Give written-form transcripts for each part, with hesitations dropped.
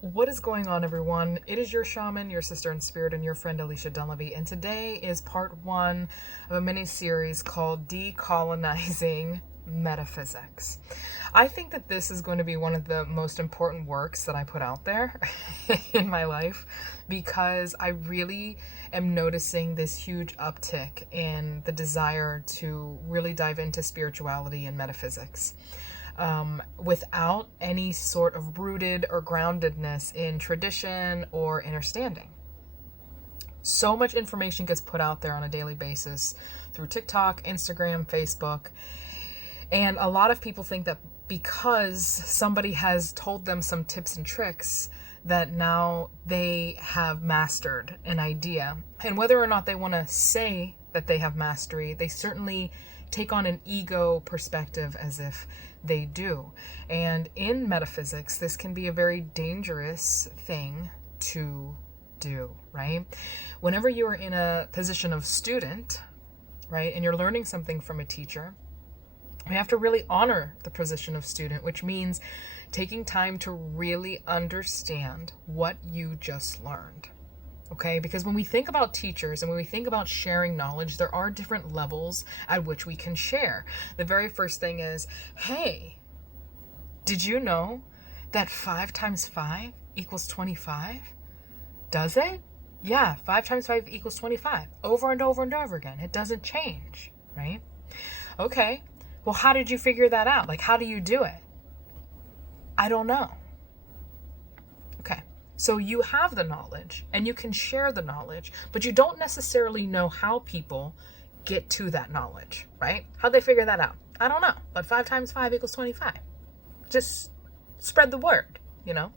What is going on, everyone? It is your shaman, your sister in spirit, and your friend Alicia Dunleavy, and today is part one of a mini-series called Decolonizing Metaphysics. I think that this is going to be one of the most important works that I put out there in my life, because I really am noticing this huge uptick in the desire to really dive into spirituality and metaphysics. Without any sort of rooted or groundedness in tradition or understanding. So much information gets put out there on a daily basis through TikTok, Instagram, Facebook, and a lot of people think that because somebody has told them some tips and tricks that now they have mastered an idea. And whether or not they want to say that they have mastery, they certainly take on an ego perspective as if they do. And in metaphysics, this can be a very dangerous thing to do, right? Whenever you are in a position of student, right, and you're learning something from a teacher, we have to really honor the position of student, which means taking time to really understand what you just learned. Okay, because when we think about teachers and when we think about sharing knowledge, there are different levels at which we can share. The very first thing is, hey, did you know that 5 times 5 equals 25? Does it? Yeah, 5 times 5 equals 25. Over and over and over again. It doesn't change, right? Okay, well, how did you figure that out? Like, how do you do it? I don't know. Okay. So you have the knowledge and you can share the knowledge, but you don't necessarily know how people get to that knowledge, right? How'd they figure that out? I don't know, but 5 times 5 equals 25. Just spread the word, you know?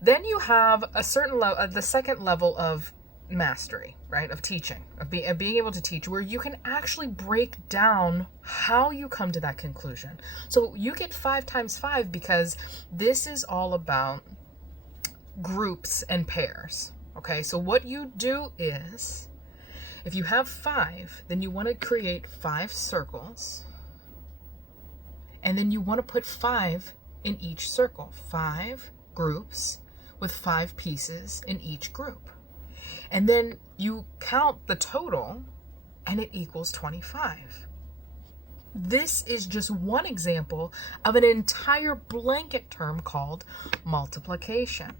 Then you have a certain level, the second level of mastery, right? Of teaching, of being able to teach, where you can actually break down how you come to that conclusion. So you get 5 times 5 because this is all about groups and pairs. Okay, so what you do is, if you have 5, then you want to create 5 circles, and then you want to put 5 in each circle. 5 groups with 5 pieces in each group. And then you count the total, and it equals 25. This is just one example of an entire blanket term called multiplication.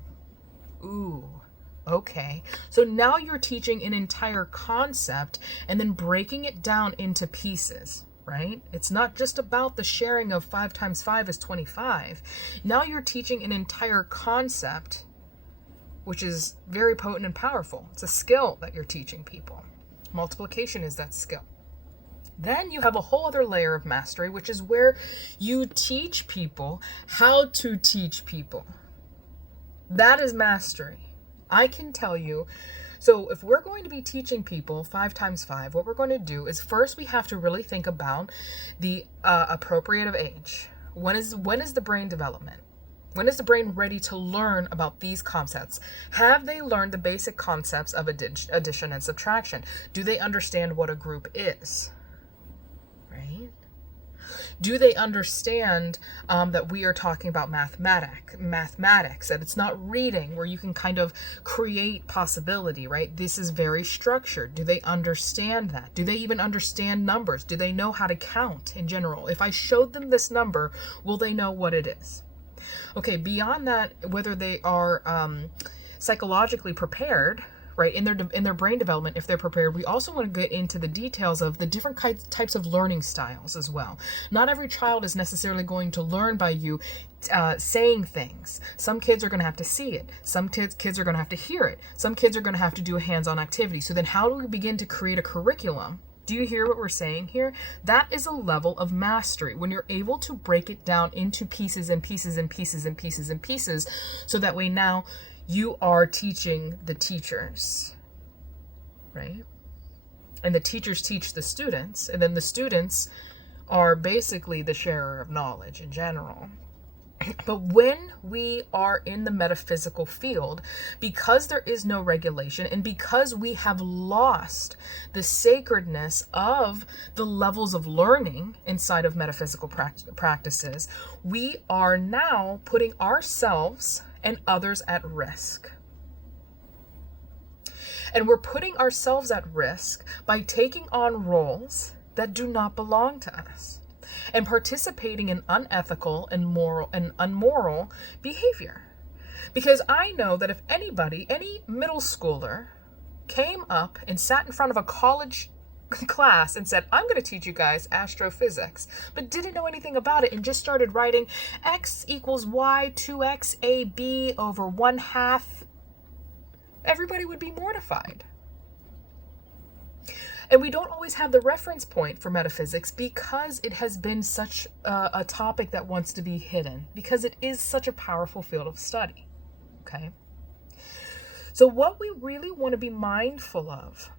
Ooh, okay. So now you're teaching an entire concept and then breaking it down into pieces, right? It's not just about the sharing of 5 times 5 is 25. Now you're teaching an entire concept, which is very potent and powerful. It's a skill that you're teaching people. Multiplication is that skill. Then you have a whole other layer of mastery, which is where you teach people how to teach people. That is mastery. I can tell you. So if we're going to be teaching people 5 times 5, what we're going to do is first we have to really think about the appropriate age. When is the brain development? When is the brain ready to learn about these concepts? Have they learned the basic concepts of addition and subtraction? Do they understand what a group is? Right? Do they understand that we are talking about mathematics, that it's not reading where you can kind of create possibility, right? This is very structured. Do they understand that? Do they even understand numbers? Do they know how to count in general? If I showed them this number, will they know what it is? Okay, beyond that, whether they are psychologically prepared, right, in their brain development, if they're prepared, we also want to get into the details of the different types of learning styles as well. Not every child is necessarily going to learn by you saying things. Some kids are going to have to see it. Some kids are going to have to hear it. Some kids are going to have to do a hands-on activity. So then how do we begin to create a curriculum? Do you hear what we're saying here? That is a level of mastery, when you're able to break it down into pieces and pieces and pieces and pieces and pieces, so that way now you are teaching the teachers, right? And the teachers teach the students, and then the students are basically the sharer of knowledge in general. But when we are in the metaphysical field, because there is no regulation and because we have lost the sacredness of the levels of learning inside of metaphysical practices, we are now putting ourselves and others at risk. And we're putting ourselves at risk by taking on roles that do not belong to us and participating in unethical and unmoral behavior. Because I know that if anybody, any middle schooler, came up and sat in front of a college class and said, I'm going to teach you guys astrophysics, but didn't know anything about it and just started writing x equals y 2x ab over 1/2, everybody would be mortified. And we don't always have the reference point for metaphysics because it has been such a topic that wants to be hidden, because it is such a powerful field of study. Okay? So what we really want to be mindful of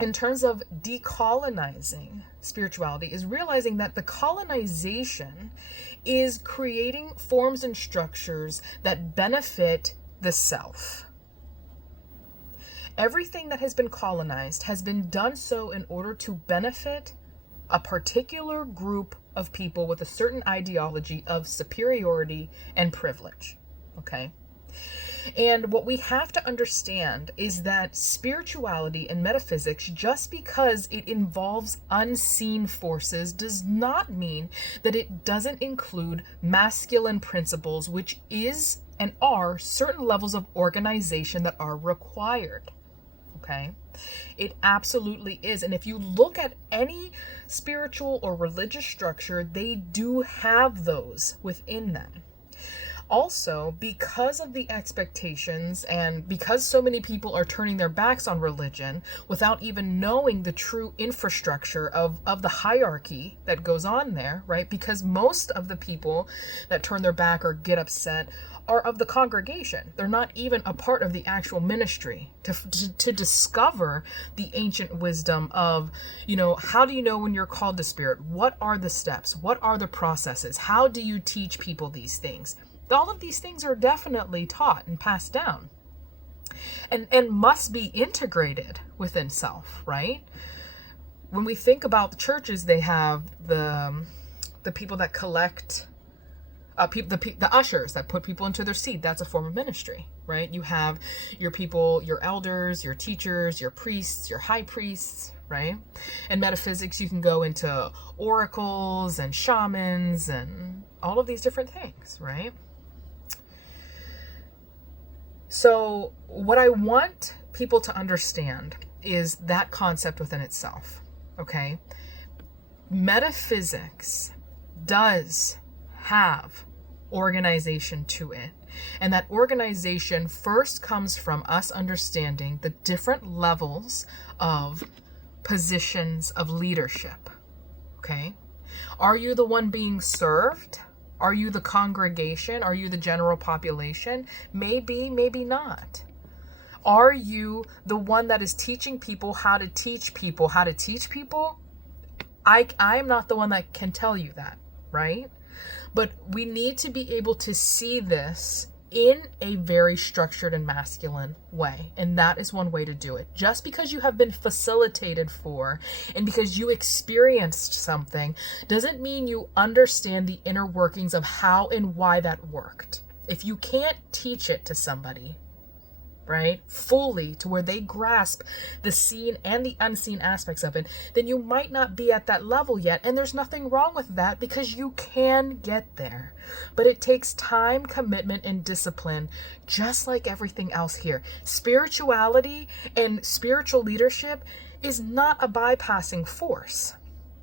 in terms of decolonizing spirituality is realizing that the colonization is creating forms and structures that benefit the self. Everything that has been colonized has been done so in order to benefit a particular group of people with a certain ideology of superiority and privilege. Okay? And what we have to understand is that spirituality and metaphysics, just because it involves unseen forces, does not mean that it doesn't include masculine principles, which is and are certain levels of organization that are required. Okay? It absolutely is. And if you look at any spiritual or religious structure, they do have those within them. Also, because of the expectations and because so many people are turning their backs on religion without even knowing the true infrastructure of the hierarchy that goes on there, right? Because most of the people that turn their back or get upset are of the congregation. They're not even a part of the actual ministry to discover the ancient wisdom of, how do you know when you're called to spirit? What are the steps? What are the processes? How do you teach people these things? All of these things are definitely taught and passed down and must be integrated within self, right? When we think about the churches, they have the people that collect the ushers that put people into their seat. That's a form of ministry, right? You have your people, your elders, your teachers, your priests, your high priests, right? In metaphysics, you can go into oracles and shamans and all of these different things, right? So what I want people to understand is that concept within itself, okay? Metaphysics does have organization to it. And that organization first comes from us understanding the different levels of positions of leadership, okay? Are you the one being served? Are you the congregation? Are you the general population? Maybe, maybe not. Are you the one that is teaching people how to teach people how to teach people? I am not the one that can tell you that, right? But we need to be able to see this in a very structured and masculine way. And that is one way to do it. Just because you have been facilitated for and because you experienced something doesn't mean you understand the inner workings of how and why that worked. If you can't teach it to somebody, right, fully to where they grasp the seen and the unseen aspects of it, then you might not be at that level yet. And there's nothing wrong with that because you can get there. But it takes time, commitment, and discipline, just like everything else here. Spirituality and spiritual leadership is not a bypassing force.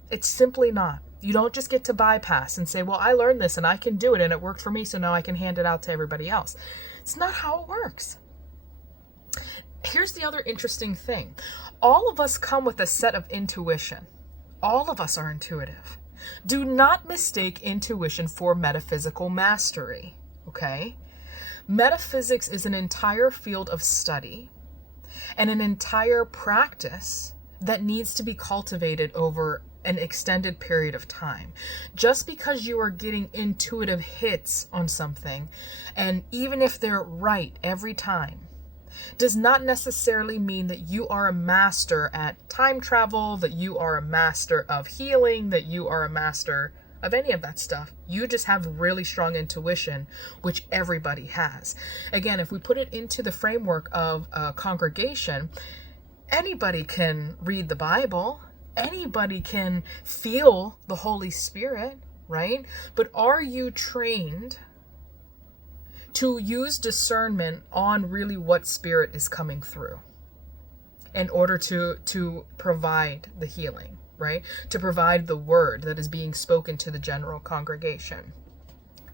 It's simply not. You don't just get to bypass and say, well, I learned this and I can do it and it worked for me, so now I can hand it out to everybody else. It's not how it works. Here's the other interesting thing. All of us come with a set of intuition. All of us are intuitive. Do not mistake intuition for metaphysical mastery, okay? Metaphysics is an entire field of study and an entire practice that needs to be cultivated over an extended period of time. Just because you are getting intuitive hits on something, and even if they're right every time, does not necessarily mean that you are a master at time travel, that you are a master of healing, that you are a master of any of that stuff. You just have really strong intuition, which everybody has. Again, if we put it into the framework of a congregation, anybody can read the Bible, anybody can feel the Holy Spirit, right? But are you trained to use discernment on really what spirit is coming through in order to provide the healing, right? To provide the word that is being spoken to the general congregation,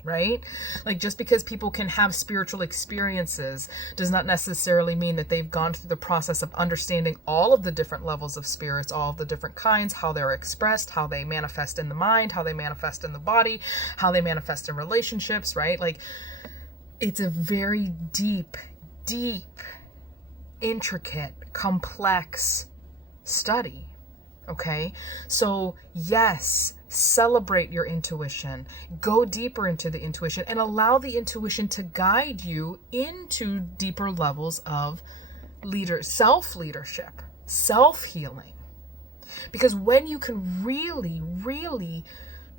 right? Like, just because people can have spiritual experiences does not necessarily mean that they've gone through the process of understanding all of the different levels of spirits, all of the different kinds, how they're expressed, how they manifest in the mind, how they manifest in the body, how they manifest in relationships, right? Like, it's a very deep, intricate, complex study, okay? So yes, celebrate your intuition, go deeper into the intuition, and allow the intuition to guide you into deeper levels of self-leadership, self-healing. Because when you can really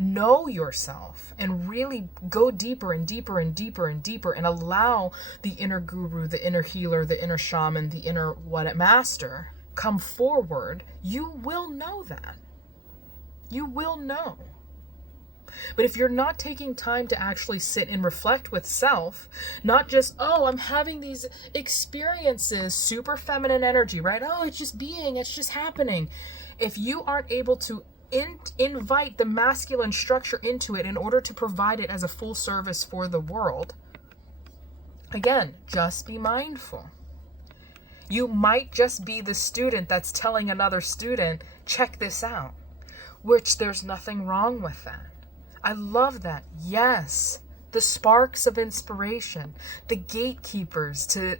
know yourself and really go deeper and deeper and deeper and deeper, and allow the inner guru, the inner healer, the inner shaman, the inner master come forward, you will know that. You will know. But if you're not taking time to actually sit and reflect with self, not just, oh, I'm having these experiences, super feminine energy, right? Oh, it's just being, it's just happening. If you aren't able to invite the masculine structure into it in order to provide it as a full service for the world, again, just be mindful. You might just be the student that's telling another student, check this out, which there's nothing wrong with that. I love that. Yes, the sparks of inspiration, the gatekeepers to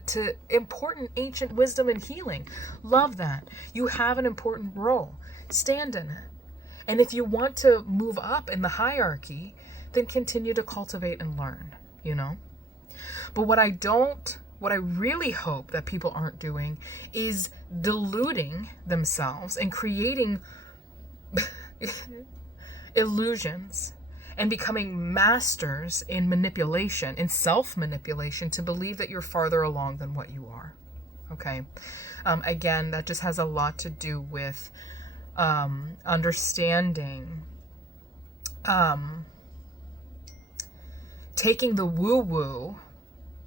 important ancient wisdom and healing. Love that. You have an important role. Stand in it. And if you want to move up in the hierarchy, then continue to cultivate and learn, you know? But what I really hope that people aren't doing is deluding themselves and creating illusions and becoming masters in manipulation, in self-manipulation, to believe that you're farther along than what you are. Okay? Again, that just has a lot to do with understanding, taking the woo-woo,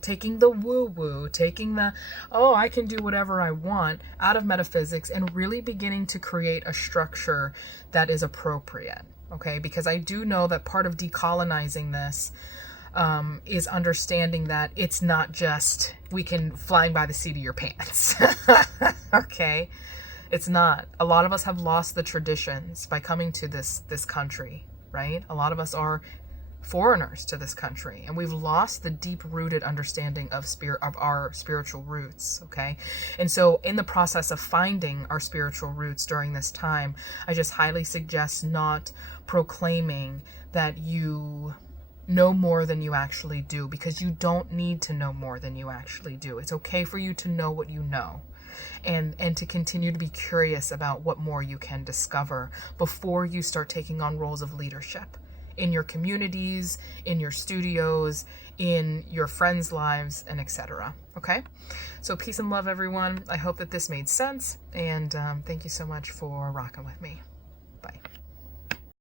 taking the, oh, I can do whatever I want out of metaphysics, and really beginning to create a structure that is appropriate, okay? Because I do know that part of decolonizing this is understanding that it's not just, we can flying by the seat of your pants, okay? It's not. A lot of us have lost the traditions by coming to this country, right? A lot of us are foreigners to this country, and we've lost the deep-rooted understanding of our spiritual roots, okay? And so in the process of finding our spiritual roots during this time, I just highly suggest not proclaiming that you know more than you actually do, because you don't need to know more than you actually do. It's okay for you to know what you know. And to continue to be curious about what more you can discover before you start taking on roles of leadership in your communities, in your studios, in your friends' lives, and etc. Okay? So peace and love, everyone. I hope that this made sense, and thank you so much for rocking with me.